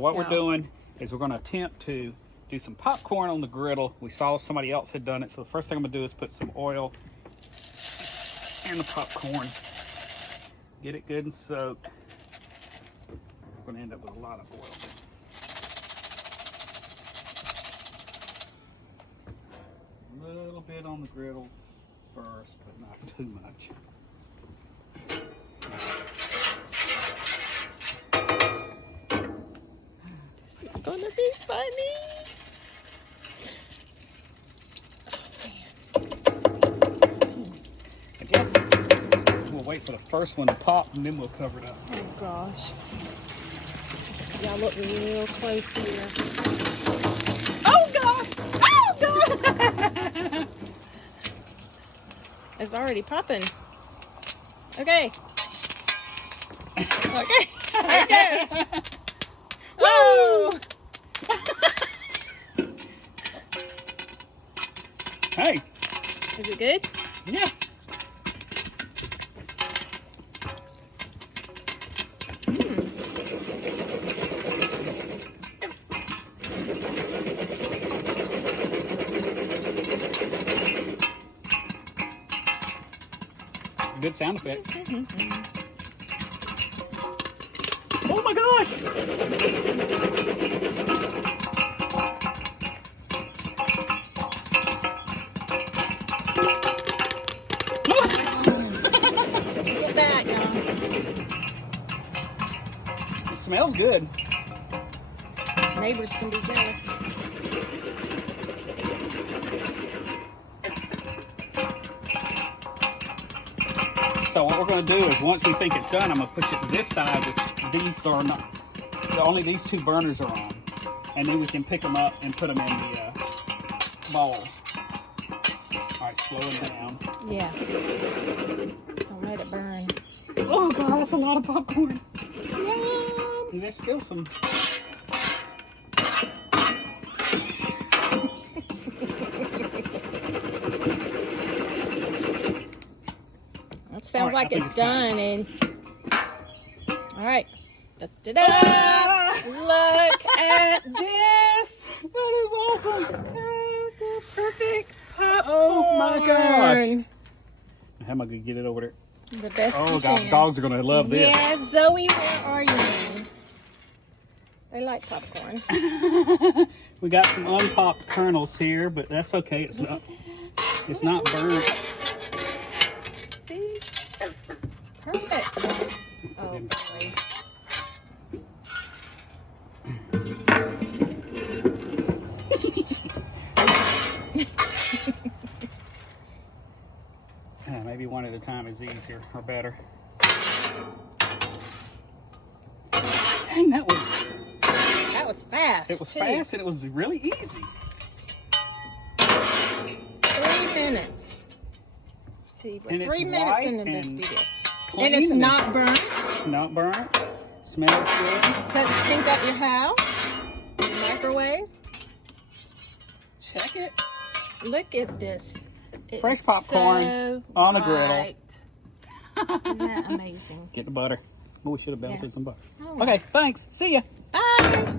What we're doing is we're going to attempt to do some popcorn on the griddle. We saw somebody else had done it, so the first thing I'm going to do is put some oil in the popcorn. Get it good and soaked. We're going to end up with a lot of oil. A little bit on the griddle first, but not too much. This is gonna be funny. Oh man. I guess we'll wait for the first one to pop and then we'll cover it up. Oh gosh. Y'all look real close here. Oh gosh! Oh god! It's already popping. Okay. Okay. There we go. Woo! Hey. Is it good? Yeah. Good sound effect. Oh my gosh! Get back, y'all. It smells good. Neighbors can be jealous. So what we're going to do is once we think it's done, I'm going to push it to this side, which these are not, only these two burners are on. And then we can pick them up and put them in the bowl. All right, slow it down. Yeah. Don't let it burn. Oh God, that's a lot of popcorn. Yum. And there's still some. Sounds like it's done. And all right. Da-da-da. Look at this. That is awesome. The perfect popcorn. Oh my gosh. How am I going to get it over there? The best. Oh God, dogs are going to love this. Yeah, Zoe, where are you? They like popcorn. We got some unpopped kernels here, but that's okay. It's not burnt. See? Perfect. Oh boy. Yeah, maybe one at a time is easier or better. Dang, that was fast. It was fast and it was really easy. 3 minutes. Let's see, we're And 3 it's minutes white into this and video. clean And it's not burnt. Not burnt. Smells good. Doesn't stink up your house. Microwave. Check it. Look at this. It Fresh is popcorn so on the griddle. white. Isn't that amazing? Get the butter. Oh, we should have melted some butter. Oh. Okay, thanks. See ya. Bye.